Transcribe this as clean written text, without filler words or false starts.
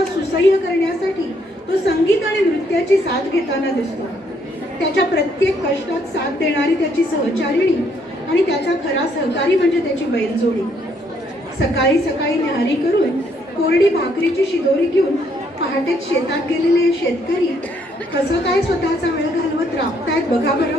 लोकांना सुसह्य करण्यासाठी तो संगीत आणि नृत्याची साथ घेताना दिसतो. त्याच्या प्रत्येक कष्टात साथ देणारी त्याची सहचारिणी आणि त्याचा खरा सहकारी म्हणजे त्याची बैलजोडी. सकाळी सकाळी न्याहारी करून कोरडी भाकरीची शिदोरी घेऊन पहाटेच शेतात गेलेले शेतकरी कसं काय स्वतःचा वेळ घालवत राबतायत बघा बरं.